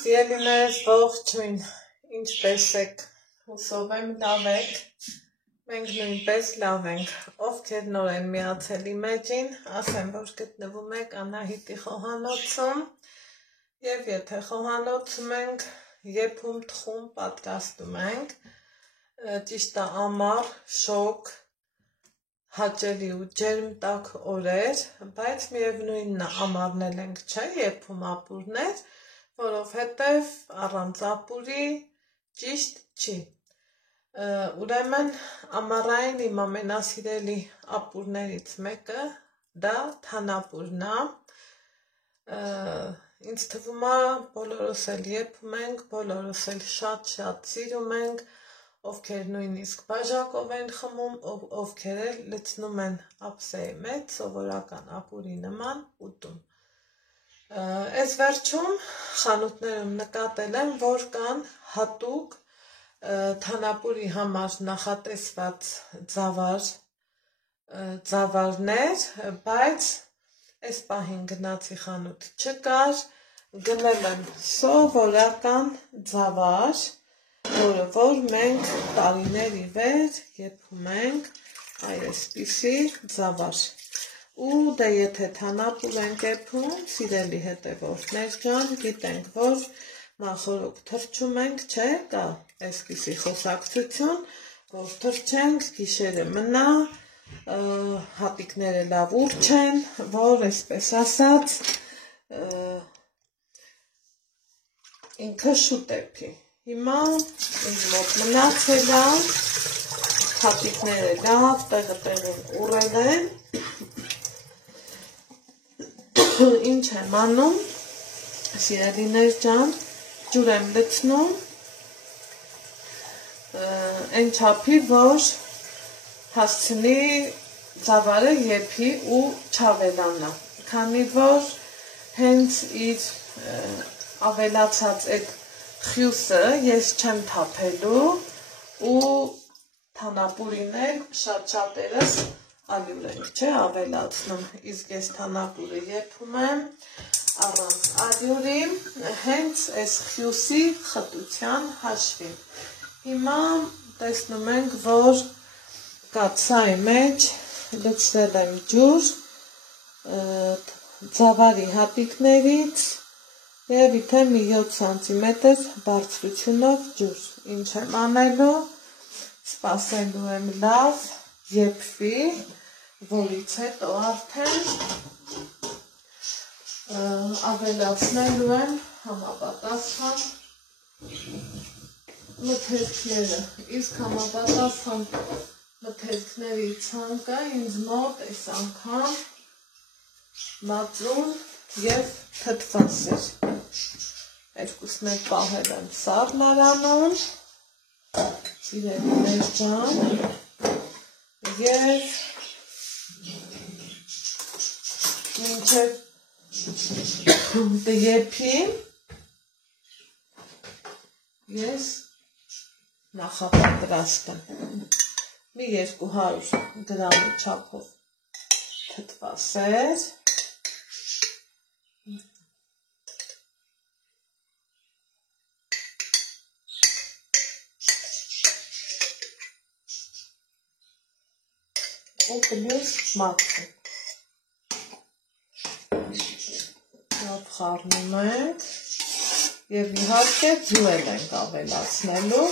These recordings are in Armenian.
Սիրելիներ, ողջույն, ինչպես եք, հուսով եմ լավ եք, մենք նույնպես լավ ենք, ովքեր նոր են միացել իմ էջին, ասեմ, որ գտնվում եք Անահիտի խոհանոցում, և եթե խոհանոցում ենք, եփում թխում պատրաստում ենք, ճիշտ է ամառ, շոգ, հաճելի ու ջերմ տաք օրեր, բայց միևնույնն է ամառն էլ ենք չէ, եփում ապուրներ, որովհետև առանց ապուրի ճիշտ չի։ Ուրեմն ամառային իմ ամենասիրելի ապուրներից մեկը դա թանապուրն է։ Ինձ թվում է բոլորս էլ եփում ենք, բոլորս էլ շատ սիրում ենք, ովքեր նույնիսկ բաժակով են խմում, ովքեր էլ լցնում են ափսեի մեջ, սովորական ապուրի նման ուտում։ Այս վերջում խանութներում նկատել եմ, որ կան հատուկ թանապուրի համար նախատեսված ձավարներ, բայց այս պահին գնացի խանութ չկար, գնել եմ սովորական ձավար, որ մենք տարիների վեր եփում ենք այսպիսի ձավար։ Ու դե եթե թանապուր ենք եփում, սիրելի հետևորդներ ջան, գիտենք, որ նախորոք թրջում ենք, չէ, կա այսպիսի խոսակցություն, որ թրջենք, գիշերը մնա, հատիկները լավ ուռչեն, որ այսպես ասած ինքը շուտ եփի։ Հիմա ինձ մոտ մնացել է, հատիկները լավ տեղը ուռել են, ինչ եմ անում, սիրելիներ ջան, ջուր եմ լցնում, այն չափի, որ հասցնի ձավարը եփի ու չավելանա, քանի որ հենց իր ավելացած այդ խյուսը ես չեմ թափելու ու թանապուրին էլ շատ-շատերս ալյուր եմ, չէ, ավելացնում, իսկ ես թանապուրը եփում եմ առանց ալյուրի, հենց այս խյուսի խտության հաշվին։ Հիմա տեսնում ենք, որ կաթսայի մեջ լցրել եմ ջուր ձավարի հատիկներից և իթե մի 7 սանտիմետր բարձրությունով ջուր։ Ինչ եմ անելու, սպասելու եմ լավ եփվի, որից հետո արդեն ավելացնելու եմ համապատասխան մթերքները, իսկ համապատասխան մթերքների ցանկը ինձ մոտ այս անգամ մածուն և թթվասեր։ Երկուսն էլ պահել եմ սառնարանում, սիրելիներ ջան, և մինչև եփի ես նախապատրաստ եմ մի 200 գրամի չափով թթվասեր, ու պլյուս մածուն։ Լավ խառնում ենք և իհարկե ջուր ենք ավելացնելու,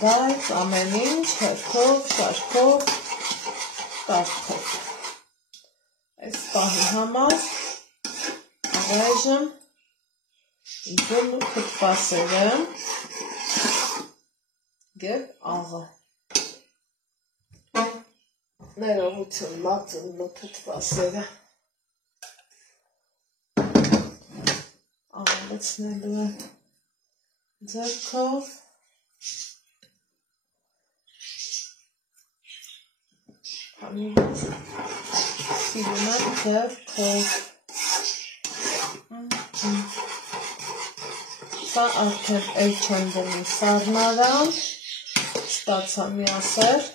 բայց ամեն ինչ հերթով, շարքով, կարգով։ Այս պահի համար առայժմ ջուրն ու թթվասերը և աղը։ Ներողություն մածունն ու թթվասերը աղը լցնելու եմ ձեռքով, քանի որ սիրում եմ ձեռքով։ Սա արդեն էլ չեմ դնի սառնարան, ստացա միասեռ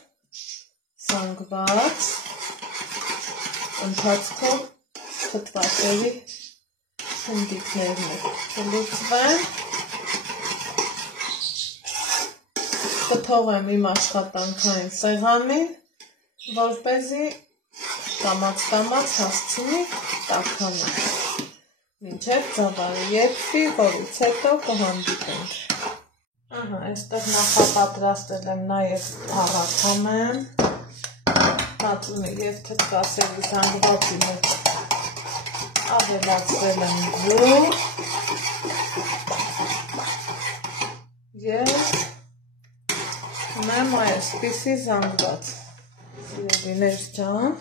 զանգված, ընթացքով թթվասերի Հնդիկներն կլուծվեն, կթողեմ իմ աշխատանքային սեղանին, որպեսզի կամաց-կամաց հասցնի տաքանին, մինչև ծավալը եփվի, որից հետո կհանդիպենք։ Ահա, այստեղ նախապատրաստել եմ նաև փառատոնեն, մածունի և թթվասերի զանգվածի մեջ ավելացրել եմ ձու և ունեմ այսպիսի զանգված, սիրելիներ ջան,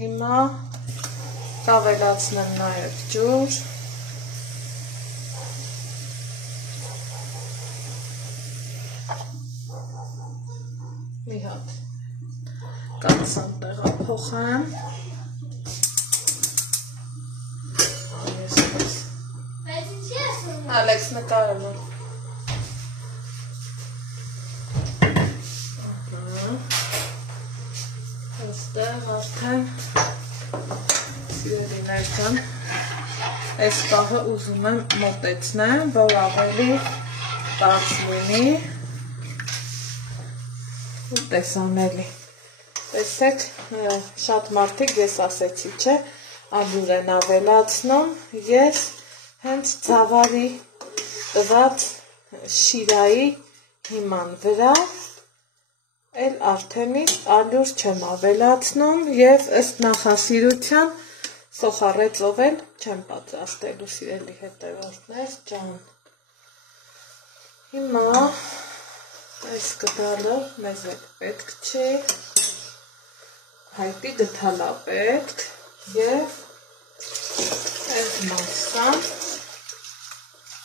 հիմա կավելացնեմ նաև ջուր, մի հատ կացան տեղափոխեմ, Ալեքս նկարել եմ, այստեղ արդեն սիրելիներ ջան, այս պահը ուզում եմ մոտեցնեմ, որ ավելի բաց լինի ու տեսանելի։ Տեսեք, շատ մարդիկ, ես ասեցի, չէ, ալյուր են ավելացնում, ես հենց ծավալի տված շիրայի հիման վրա էլ արդեն ալյուր չեմ ավելացնում և ըստ նախասիրության սոխառեծով էլ չեմ պատրաստելու, սիրելի հետևորդներ ջան։ Հիմա այս գդալը մեզ էլ պետք չի, հայտի գդալա պետք և այս մասան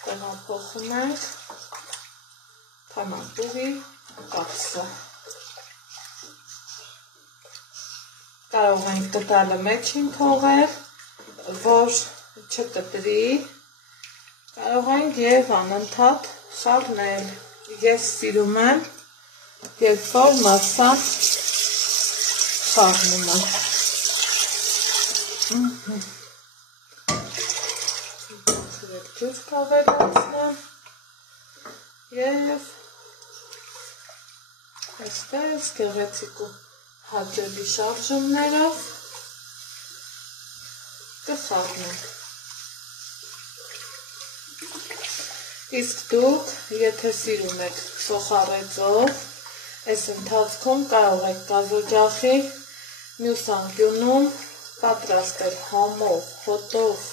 տեղափոխում ենք թամապուհի կաթսը։ Կարող ենք գդալը մեջին թողել, որ չկտրի, կարող ենք և անընդհատ խառնել։ Ես սիրում եմ, երբ որ մասան խառնում եմ։ Ջուր կավելացնեմ և այստեղ գեղեցիկ ու հաճելի շարժումներով կխառնենք։ Իսկ դուք, եթե սիրում եք սոխառեծով, այս ընթացքում կարող եք կազոջախի մյուս անկյունում պատրաստել համով, հոտով,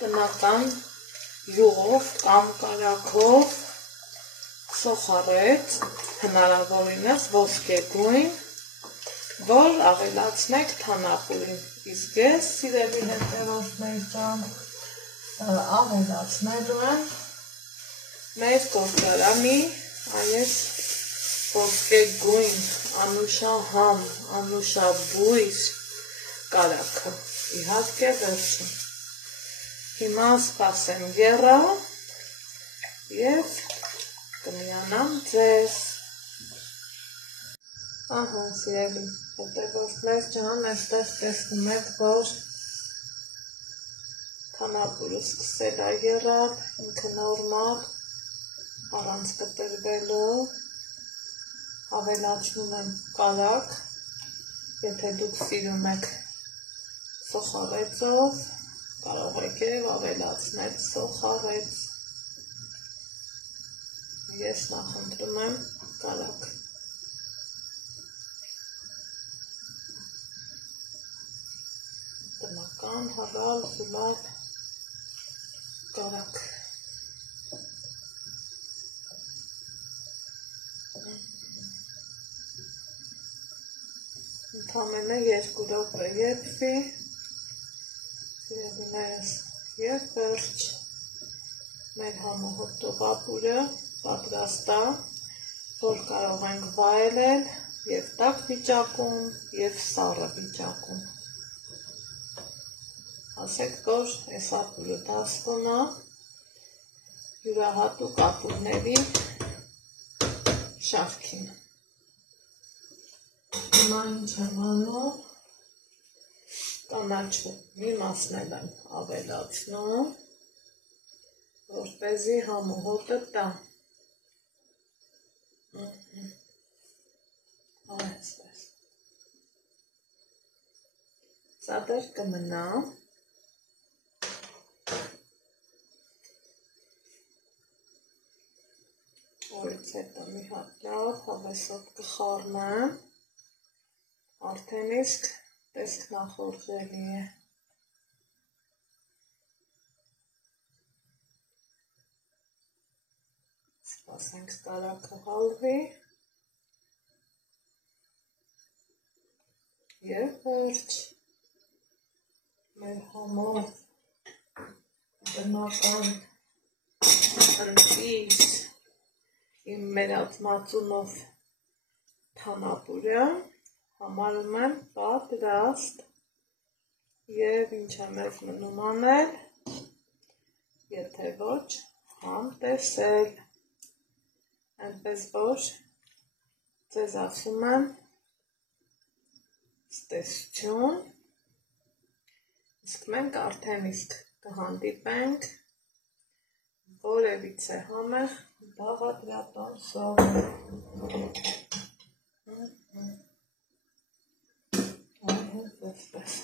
տնական յուղով կամ կարագով սոխառեծ, հնարավորինս ոսկեգույն, որ ավելացնեք թանապուրին։ Իսկ ես, սիրելի հետևորդներ ջան, ավելացնելու եմ մեր գործարանի այս ոսկեգույն, անուշահամ, անուշաբույր կարագը, իհարկե վերջում։ Հիմա սպասեմ եռա և կմիանամ ձեզ։ Ահա, սիրելի հետևորդներ ջան, այստեղ տեսնում եք, որ թանապուրը սկսել է եռալ, ինքը նորմալ, առանց կտրվելու, ավելացնում եմ կարագ, եթե դուք սիրում եք սոխառեծով, կարող եք և ավելացնել սոխառեծ, ես նախընտրում եմ կարագ։ Տնական, հավալ, զուլալ, կարագ։ Ընդամենը 2 րոպե եփվի, սիրելիներս, և վերջ մեր համոհոտող ապուրը պատրաստա, որ կարող ենք վայելել և տաք վիճակում, և սառը վիճակում։ Ասեք, որ այս ապուրը դասվում է յուրահատուկ ապուրների շարքին։ Հիմա ինչ եմ անում, կանաչու մի մասն եմ ավելացնում, որպեսզի համը հոտը տա։ Այսպես։ Սա դեռ կմնա։ Որից հետո մի հատ լավ հավեսով կխառնեմ, արդեն իսկ տեսքն ախորժելի է։ Սպասենք տարակը հալվի և վերջ մեր համար բնական ընկից իմ մերածմածունով թանապուրը համարում եմ պատրաստ և ինչ է մեզ մնում անել, եթե ոչ համ տեսել, այնպես որ ձեզ ասում եմ ստեսություն, իսկ մենք արդեն իսկ կհանդիպենք որևիցե համեղ բաղադրատոմսով։ Այսպես։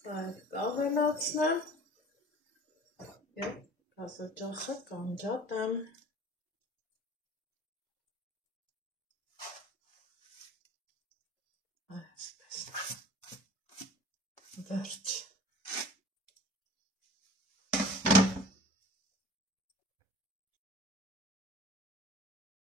Սա էլ կավելացնեմ և գազօջախը կանջատեմ։ Այսպես, վերջ։